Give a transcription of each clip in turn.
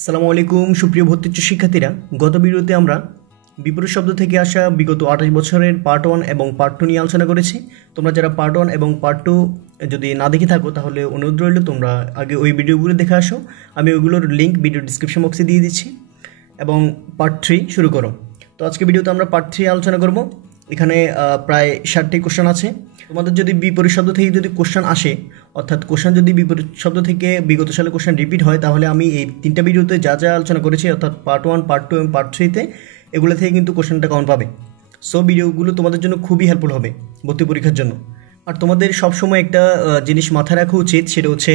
আসসালামু আলাইকুম সুপ্রিয় ভর্তিচ্ছ শিক্ষার্থীরা, গত ভিডিওতে আমরা বিপরীত শব্দ থেকে আসা বিগত 28 বছরের পার্ট 1 এবং পার্ট 2 নিয়ে আলোচনা করেছি। তোমরা যারা পার্ট 1 এবং পার্ট 2 যদি না দেখে থাকো তাহলে অনুরোধ রইল তোমরা আগে ওই ভিডিওগুলো দেখে আসো। আমি ওইগুলোর লিঙ্ক ভিডিও ডিসক্রিপশন বক্সে দিয়ে দিচ্ছি এবং পার্ট 3 শুরু করো। তো আজকে ভিডিওতে আমরা পার্ট 3 আলোচনা করব। এখানে প্রায় 60টি কোশ্চেন আছে। তোমাদের যদি বিপরীত শব্দ থেকে যদি কোশ্চেন আসে, অর্থাৎ কোশ্চেন যদি বিপরীত শব্দ থেকে বিগত সালে কোশ্চেন রিপিট হয়, তাহলে আমি এই 3টা ভিডিওতে যা যা আলোচনা করেছি অর্থাৎ পার্ট 1, পার্ট 2 এবং পার্ট 3তে এগুলো থেকে কিন্তু কোশ্চেনটা কমন পাবে। সো ভিডিওগুলো তোমাদের জন্য খুবই হেল্পফুল হবে ভর্তি পরীক্ষার জন্য। আর তোমাদের সবসময় একটা জিনিস মাথায় রাখা উচিত, সেটা হচ্ছে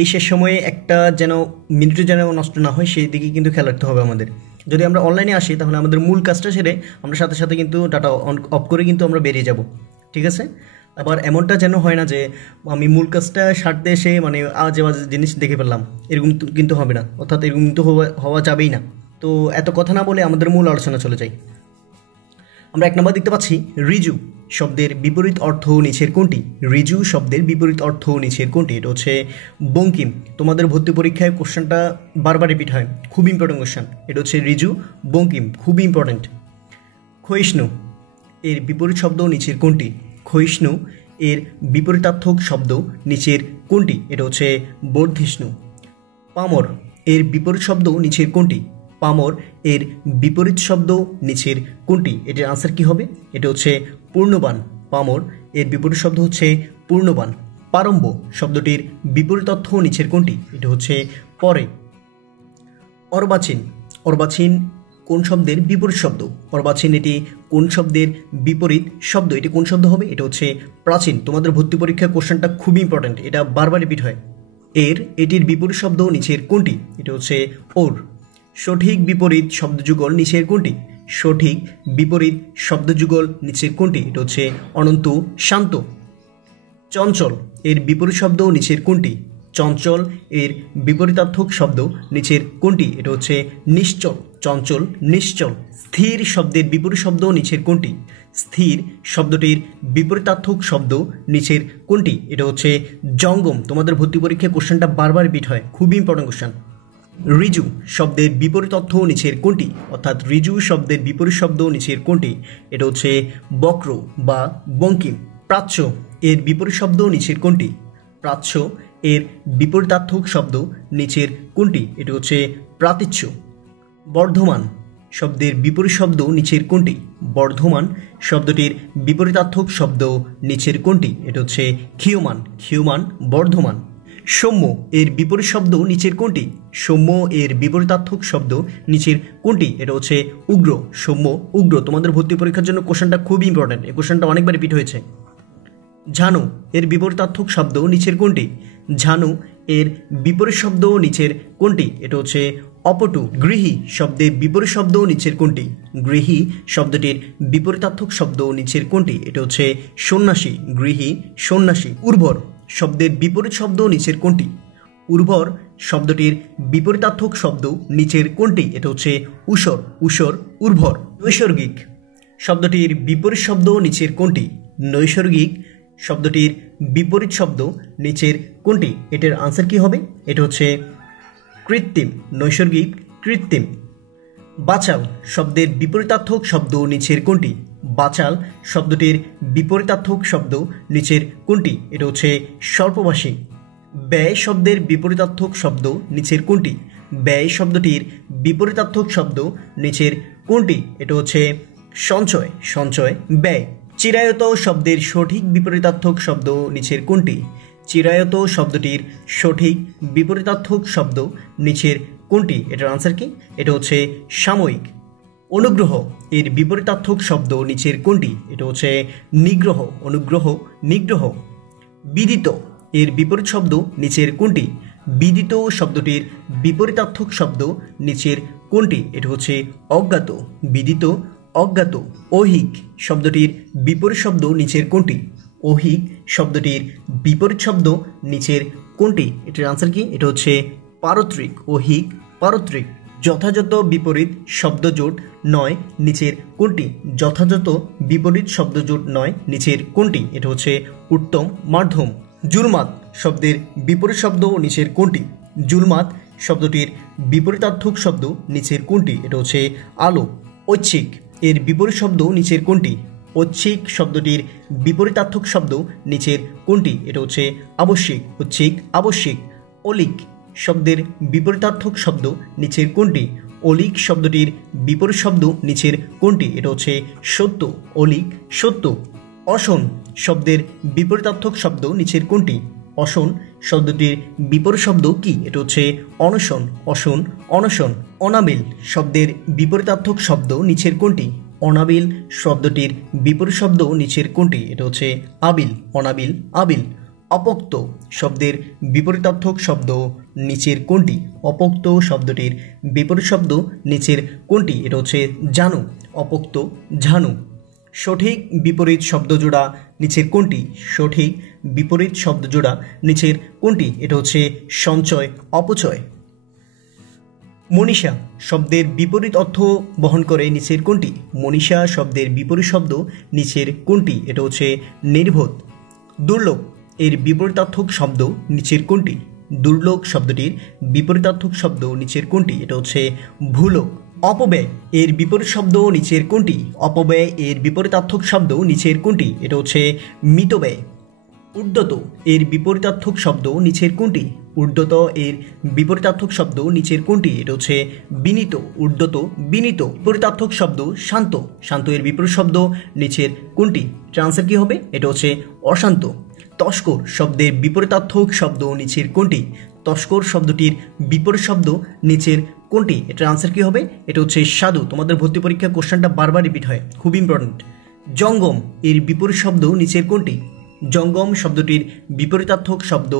এই শেষ সময়ে একটা যেন মিনিটও যেন নষ্ট না হয়, সেই দিকে কিন্তু খেয়াল রাখতে হবে আমাদের। যদি আমরা অনলাইনে আসি তাহলে আমাদের মূল কাজটা সেরে আমরা সাথে সাথে কিন্তু ডাটা অফ করে কিন্তু আমরা বেরিয়ে যাব, ঠিক আছে? আবার এমনটা যেন হয় না যে আমি মূল কাজটা সারতে এসে মানে আজে বাজে জিনিস দেখে ফেললাম, এরকম কিন্তু হবে না, অর্থাৎ এরকম কিন্তু হওয়া যাবেই না। তো এত কথা না বলে আমাদের মূল আলোচনা চলে যাই। আমরা 1 নম্বর দেখতে পাচ্ছি, রিজু শব্দের বিপরীত অর্থ নিচের কোনটি? রিজু শব্দের বিপরীত অর্থ নিচের কোনটি? এটা হচ্ছে বঙ্কিম। তোমাদের ভর্তি পরীক্ষায় কোশ্চেনটা বারবার রিপিট হয়, খুব ইম্পর্টেন্ট কোশ্চেন। এটা হচ্ছে রিজু বঙ্কিম, খুবই ইম্পর্টেন্ট। ক্ষয়িষ্ণু এর বিপরীত শব্দ নিচের কোনটি? ক্ষয়িষ্ণু এর বিপরীতার্থক শব্দ নিচের কোনটি? এটা হচ্ছে বর্ধিষ্ণু। পামর এর বিপরীত শব্দ নিচের কোনটি? পামর এর বিপরীত শব্দ নিচের কোনটি? এটার আনসার কি হবে? এটা হচ্ছে পূর্ণবান। পামর এর বিপরীত শব্দ হচ্ছে পূর্ণবান। পারম্ব শব্দটির বিপরীত অর্থ নিচের কোনটি? এটা হচ্ছে পরে। অর্বাচীন, অর্বাচীন কোন শব্দের বিপরীত শব্দ? অর্বাচীন এটি কোন শব্দের বিপরীত শব্দ? এটি কোন শব্দ হবে? এটা হচ্ছে প্রাচীন। তোমাদের ভর্তি পরীক্ষার কোশ্চেনটা খুবই ইম্পর্টেন্ট, এটা বারবার রিপিট হয়। এটির বিপরীত শব্দ নিচের কোনটি? এটা হচ্ছে ওর। সঠিক বিপরীত শব্দযুগল নিচের কোনটি? সঠিক বিপরীত শব্দযুগল নিচের কোনটি? এটা হচ্ছে অনন্ত শান্ত। চঞ্চল এর বিপরীত শব্দ নিচের কোনটি? চঞ্চল এর বিপরীতার্থক শব্দ নিচের কোনটি? এটা হচ্ছে নিশ্চল। চঞ্চল নিশ্চল। স্থির শব্দের বিপরীত শব্দ নিচের কোনটি? স্থির শব্দটির বিপরীতার্থক শব্দ নিচের কোনটি? এটা হচ্ছে জঙ্গম। তোমাদের ভর্তি পরীক্ষায় কোশ্চেনটা বারবার রিপিট হয়, খুবই ইম্পর্টেন্ট কোশ্চেন। রিজু শব্দের বিপরীত অর্থ নিচের কোনটি? অর্থাৎ রিজু শব্দের বিপরীত শব্দ নিচের কোনটি? এটা হচ্ছে বক্র বা বঙ্কিম। প্রাচ্য এর বিপরীত শব্দ নিচের কোনটি? প্রাচ্য এর বিপরীতার্থক শব্দ নিচের কোনটি? এটা হচ্ছে প্রাতীচ্য। বর্ধমান শব্দের বিপরীত শব্দ নিচের কোনটি? বর্ধমান শব্দটির বিপরীতার্থক শব্দ নিচের কোনটি? এটা হচ্ছে ক্ষীয়মান। ক্ষীয়মান বর্ধমান। সৌম্য এর বিপরীত শব্দ নিচের কোনটি? সৌম্য এর বিপরীতার্থক শব্দ নিচের কোনটি? এটা হচ্ছে উগ্র। সৌম্য উগ্র। তোমাদের ভর্তি পরীক্ষার জন্য কোশ্চেনটা খুবই ইম্পর্টেন্ট, এই কোশ্চেনটা অনেকবার রিপিট হয়েছে। ঝানু এর বিপরীতার্থক শব্দ নিচের কোনটি? ঝানু এর বিপরীত শব্দ নিচের কোনটি? এটা হচ্ছে অপটু। গৃহী শব্দের বিপরীত শব্দ নিচের কোনটি? গৃহী শব্দটির বিপরীতার্থক শব্দ নিচের কোনটি? এটা হচ্ছে সন্ন্যাসী। গৃহী সন্ন্যাসী। উর্বর শব্দের বিপরীত শব্দ নিচের কোনটি? উর্বর শব্দটির বিপরীতার্থক শব্দ নিচের কোনটি? এটা হচ্ছে ঊষর। ঊষর উর্বর। নৈসর্গিক শব্দটির বিপরীত শব্দ নিচের কোনটি? নৈসর্গিক শব্দটির বিপরীত শব্দ নিচের কোনটি? এটার আনসার কি হবে? এটা হচ্ছে কৃত্রিম। নৈসর্গিক কৃত্রিম। বাচাল শব্দের বিপরীতার্থক শব্দ নিচের কোনটি? বাচাল শব্দটির বিপরীতার্থক শব্দ নিচের কোনটি? এটা হচ্ছে স্বল্পভাষী। ব্যয় শব্দের বিপরীতার্থক শব্দ নিচের কোনটি? ব্যয় শব্দটির বিপরীতার্থক শব্দ নিচের কোনটি? এটা হচ্ছে সঞ্চয়। সঞ্চয় ব্যয়। চিরায়ত শব্দের সঠিক বিপরীতার্থক শব্দ নিচের কোনটি? চিরায়ত শব্দটির সঠিক বিপরীতার্থক শব্দ নিচের কোনটি? এটার আনসার কি? এটা হচ্ছে সাময়িক। অনুগ্রহ এর বিপরীতার্থক শব্দ নিচের কোনটি? এটা হচ্ছে নিগ্রহ। অনুগ্রহ নিগ্রহ। বিদিত এর বিপরীত শব্দ নিচের কোনটি? বিদিত শব্দটির বিপরীতার্থক শব্দ নিচের কোনটি? এটা হচ্ছে অজ্ঞাত। বিদিত অজ্ঞাত। অহিক শব্দটির বিপরীত শব্দ নিচের কোনটি? অহিক শব্দটির বিপরীত শব্দ নিচের কোনটি? এটার আনসার কি? এটা হচ্ছে পারত্রিক। অহিক পারত্রিক। যথাযথ বিপরীত শব্দজোট নয় নিচের কোনটি? যথাযথ বিপরীত শব্দজোট নয় নিচের কোনটি? এটা হচ্ছে উত্তম মাধ্যম। জুলমাত শব্দের বিপরীত শব্দ নিচের কোনটি? জুলমাত শব্দটির বিপরীতার্থক শব্দ নিচের কোনটি? এটা হচ্ছে আলো। ঐচ্ছিক এর বিপরীত শব্দ নিচের কোনটি? ঐচ্ছিক শব্দটির বিপরীতার্থক শব্দ নিচের কোনটি? এটা হচ্ছে আবশ্যিক। ঐচ্ছিক আবশ্যিক। অলিক শব্দের বিপরীতার্থক শব্দ নিচের কোনটি? অলিক শব্দটির বিপরীত শব্দ নিচের কোনটি? এটা হচ্ছে সত্য। অলিক সত্য। অসন শব্দের বিপরীতার্থক শব্দ নিচের কোনটি? অসন শব্দটির বিপরীত শব্দ কি? এটা হচ্ছে অনশন। অসন অনশন। অনাবিল শব্দের বিপরীতার্থক শব্দ নিচের কোনটি? অনাবিল শব্দটির বিপরীত শব্দ নিচের কোনটি? এটা হচ্ছে আবিল। অনাবিল আবিল। অপোক্ত শব্দের বিপরীতার্থক শব্দ নিচের কোনটি? অপোক্ত শব্দটির বিপরীত শব্দ নিচের কোনটি? এটা হচ্ছে জানু। অপোক্ত ঝানু। সঠিক বিপরীত শব্দজোড়া নিচের কোনটি? সঠিক বিপরীত শব্দজোড়া নিচের কোনটি? এটা হচ্ছে সঞ্চয় অপচয়। মনীষা শব্দের বিপরীত অর্থ বহন করে নিচের কোনটি? মনীষা শব্দের বিপরীত শব্দ নিচের কোনটি? এটা হচ্ছে নির্বোধ। দুর্লভ এর বিপরীতার্থক শব্দ নিচের কোনটি? দুর্লভ শব্দটির বিপরীতার্থক শব্দ নিচের কোনটি? এটা হচ্ছে ভূলোক। অপব্যয় এর বিপরীত শব্দ নিচের কোনটি? অপব্যয় এর বিপরীতার্থক শব্দ নিচের কোনটি? এটা হচ্ছে মিতব্যয়। উদ্ধত এর বিপরীতার্থক শব্দ নিচের কোনটি? উদ্ধত এর বিপরীতার্থক শব্দ নিচের কোনটি? এটা হচ্ছে বিনীত। উদ্ধত বিনীত। বিপরীতার্থক শব্দ শান্ত। শান্ত এর বিপরীত শব্দ নিচের কোনটি? এটার আনসার কি হবে? এটা হচ্ছে অশান্ত। তস্কর শব্দের বিপরীতার্থক শব্দ নিচের কোনটি? তস্কর শব্দটির বিপরীত শব্দ নিচের কোনটি? এটার আনসার কি হবে? এটা হচ্ছে সাধু। তোমাদের ভর্তি পরীক্ষা কোশ্চেনটা বারবার রিপিট হয়, খুব ইম্পর্টেন্ট। জঙ্গম এর বিপরীত শব্দ নিচের কোনটি? জঙ্গম শব্দটির বিপরীতার্থক শব্দ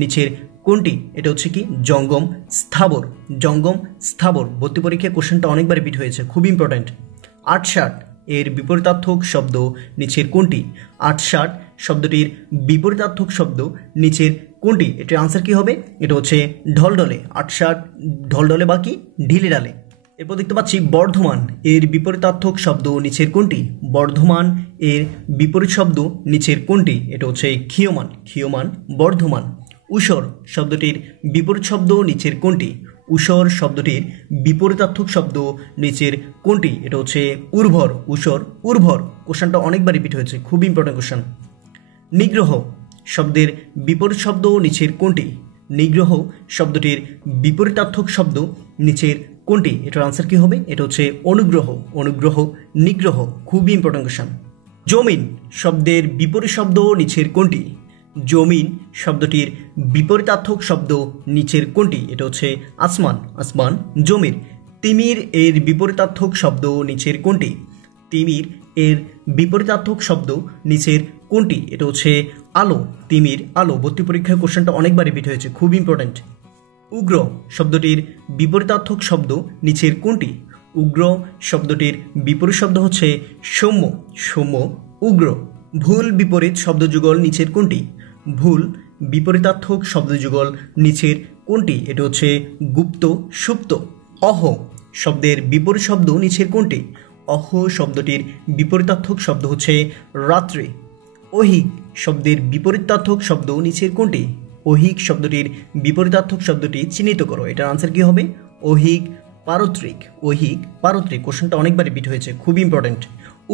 নিচের কোনটি? এটা হচ্ছে কি? জঙ্গম স্থাবর। জঙ্গম স্থাবর। ভর্তি পরীক্ষায় কোশ্চেনটা অনেকবার রিপিট হয়েছে, খুব ইম্পর্টেন্ট। আটষাট এর বিপরীতার্থক শব্দ নিচের কোনটি? আটষাট শব্দটির বিপরীতার্থক শব্দ নিচের কোনটি? এটার আনসার কি হবে? এটা হচ্ছে ঢলঢলে। আটষাট ঢলঢলে বা কি? ঢিলে ডালে। এরপর দেখতে পাচ্ছি বর্ধমান এর বিপরীতার্থক শব্দ নিচের কোনটি? বর্ধমান এর বিপরীত শব্দ নিচের কোনটি? এটা হচ্ছে ক্ষীয়মান। ক্ষীয়মান বর্ধমান। ঊষর শব্দটির বিপরীত শব্দ নিচের কোনটি? ঊষর শব্দটির বিপরীতার্থক শব্দ নিচের কোনটি? এটা হচ্ছে উর্বর। ঊষর উর্বর। কোশ্চেনটা অনেকবার রিপিট হয়েছে, খুব ইম্পর্টেন্ট কোশ্চেন। নিগ্রহ শব্দের বিপরীত শব্দ নিচের কোনটি? নিগ্রহ শব্দটির বিপরীতার্থক শব্দ নিচের কোনটি? এটার আনসার কি হবে? এটা হচ্ছে অনুগ্রহ। অনুগ্রহ নিগ্রহ। খুবই ইম্পর্টেন্ট কোশ্চেন। জমিন শব্দের বিপরীত শব্দ নিচের কোনটি? জমিন শব্দটির বিপরীতার্থক শব্দ নিচের কোনটি? এটা হচ্ছে আসমান। আসমান জমির। তিমির এর বিপরীতার্থক শব্দ নিচের কোনটি? তিমির এর বিপরীতার্থক শব্দ নিচের কোনটি? এটা হচ্ছে আলো। তিমির আলো। ভর্তি পরীক্ষায় কোশ্চেনটা অনেকবার রিপিট হয়েছে, খুব ইম্পর্টেন্ট। উগ্র শব্দটির বিপরীতার্থক শব্দ নিচের কোনটি? উগ্র শব্দটির বিপরীত শব্দ হচ্ছে সৌম্য। সৌম্য উগ্র। ভুল বিপরীত শব্দযুগল নিচের কোনটি? ভুল বিপরীতার্থক শব্দযুগল নিচের কোনটি? এটা হচ্ছে গুপ্ত সুপ্ত। অহ শব্দের বিপরীত শব্দ নিচের কোনটি? অহ শব্দটির বিপরীতার্থক শব্দ হচ্ছে রাত্রি। অহিক শব্দের বিপরীতার্থক শব্দ নিচের কোনটি? অহিক শব্দটির বিপরীতার্থক শব্দটি চিহ্নিত করো। এটার আনসার কি হবে? অহিক পারত্রিক। অহিক পারত্রিক। কোশ্চেনটা অনেকবার রিপিট হয়েছে, খুব ইম্পর্টেন্ট।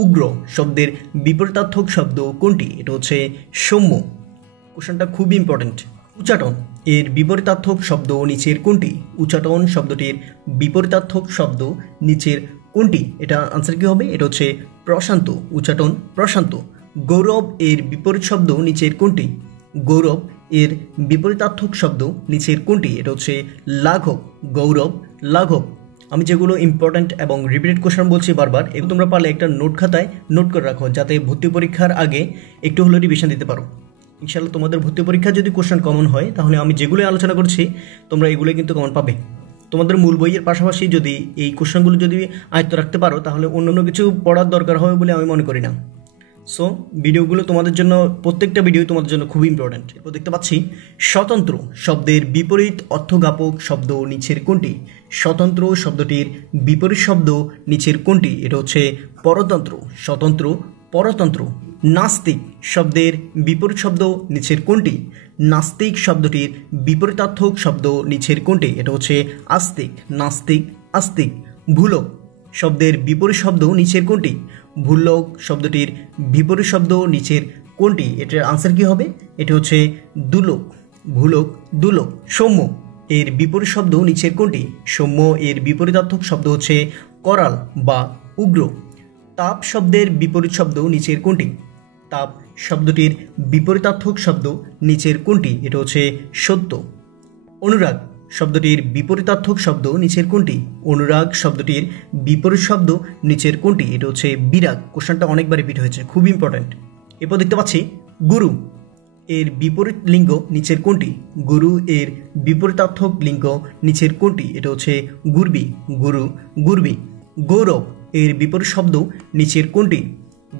উগ্র শব্দের বিপরীতার্থক শব্দ কোনটি? এটা হচ্ছে সৌম্য। কোশ্চেনটা খুব ইম্পর্টেন্ট। উচ্চাটন এর বিপরীতার্থক শব্দ নিচের কোনটি? উচ্চাটন শব্দটির বিপরীতার্থক শব্দ নিচের কোনটি? এটা আনসার কি হবে? এটা হচ্ছে প্রশান্ত। উচ্চাটন প্রশান্ত। গৌরব এর বিপরীত শব্দ নিচের কোনটি? গৌরব এর বিপরীতার্থক শব্দ নিচের কোনটি? এটা হচ্ছে লাঘব। গৌরব লাঘব। আমি যেগুলো ইম্পর্ট্যান্ট এবং রিপিটেড কোশ্চেন বলছি বারবার, এগুলো তোমরা পারলে একটা নোট খাতায় নোট করে রাখো, যাতে ভর্তি পরীক্ষার আগে একটু হলেও রিভিশন দিতে পারো। ইনশাআল্লাহ তোমাদের ভর্তি পরীক্ষা যদি কোশ্চেন কমন হয়, তাহলে আমি যেগুলো আলোচনা করছি তোমরা এগুলো কিন্তু কমন পাবে। তোমাদের মূল বইয়ের পাশাপাশি যদি এই কোশ্চেনগুলো যদি আয়ত্ত রাখতে পারো, তাহলে অন্য কিছু পড়ার দরকার হবে বলে আমি মনে করি না। সো ভিডিওগুলো তোমাদের জন্য, প্রত্যেকটা ভিডিও তোমাদের জন্য খুব ইম্পর্ট্যান্ট। এরপর দেখতে পাচ্ছি স্বতন্ত্র শব্দের বিপরীত অর্থজ্ঞাপক শব্দ নিচের কোনটি? স্বতন্ত্র শব্দটির বিপরীত শব্দ নিচের কোনটি? এটা হচ্ছে পরতন্ত্র। স্বতন্ত্র পরতন্ত্র। নাস্তিক শব্দের বিপরীত শব্দ নিচের কোনটি? নাস্তিক শব্দটির বিপরীতার্থক শব্দ নিচের কোনটি? এটা হচ্ছে আস্তিক। নাস্তিক, আস্তিক। ভূলোক শব্দের বিপরীত শব্দ নিচের কোনটি? ভূলোক শব্দটির বিপরীত শব্দ নিচের কোনটি? এটার আনসার কি হবে? এটা হচ্ছে দুলোক। ভূলোক, দুলোক। সৌম্য এর বিপরীত শব্দ নিচের কোনটি? সৌম্য এর বিপরীতার্থক শব্দ হচ্ছে করাল বা উগ্র। তাপ শব্দের বিপরীত শব্দ নিচের কোনটি? তাপ শব্দটির বিপরীতার্থক শব্দ নিচের কোনটি? এটা হচ্ছে সত্য। অনুরাগ শব্দটির বিপরীতার্থক শব্দ নিচের কোনটি? অনুরাগ শব্দটির বিপরীত শব্দ নিচের কোনটি? এটা হচ্ছে বিরাগ। কোশ্চেনটা অনেকবার রিপিট হয়েছে, খুব ইম্পর্ট্যান্ট। এরপর দেখতে পাচ্ছি গুরু এর বিপরীত লিঙ্গ নিচের কোনটি? গুরু এর বিপরীতার্থক লিঙ্গ নিচের কোনটি? এটা হচ্ছে গুরবি। গুরু, গুরবি। গৌরব এর বিপরীত শব্দ নিচের কোনটি?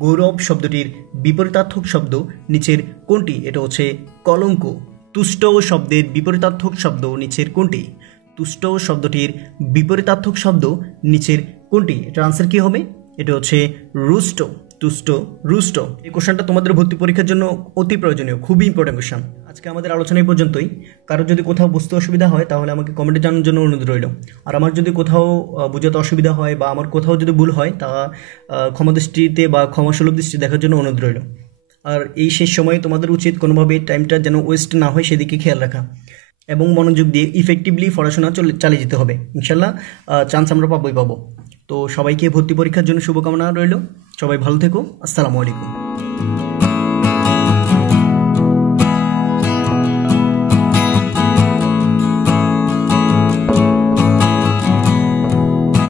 গৌরব শব্দটির বিপরীতার্থক শব্দ নিচের কোনটি? এটা হচ্ছে কলঙ্ক। তুষ্ট শব্দের বিপরীতার্থক শব্দ নিচের কোনটি? তুষ্ট শব্দটির বিপরীতার্থক শব্দ নিচের কোনটি? এটার আনসার কি হবে? এটা হচ্ছে রুষ্ট। তুষ্ট, রুষ্ট। এই কোশ্চেনটা তোমাদের ভর্তি পরীক্ষার জন্য অতি প্রয়োজনীয়, খুবই ইম্পর্টেন্ট কোশ্চেন। আজকে আমাদের আলোচনা এই পর্যন্তই। কারো যদি কোথাও বুঝতে অসুবিধা হয় তাহলে আমাকে কমেন্টে জানানোর জন্য অনুরোধ রইল। আর আমার যদি কোথাও বুঝাতে অসুবিধা হয় বা আমার কোথাও যদি ভুল হয় তা ক্ষমা দৃষ্টিতে বা ক্ষমাসুলভ দৃষ্টি দেখার জন্য অনুরোধ রইল। আর এই শেষ সময়ে তোমাদের উচিত কোনোভাবে টাইমটা যেন ওয়েস্ট না হয় সেদিকে খেয়াল রাখা এবং মনোযোগ দিয়ে ইফেক্টিভলি পড়াশোনা চালিয়ে যেতে হবে। ইনশাল্লাহ চান্স আমরা পাবোই পাবো। তো সবাইকে ভর্তি পরীক্ষার জন্য শুভকামনা রইল। সবাই ভালো থেকো। আসসালামু আলাইকুম।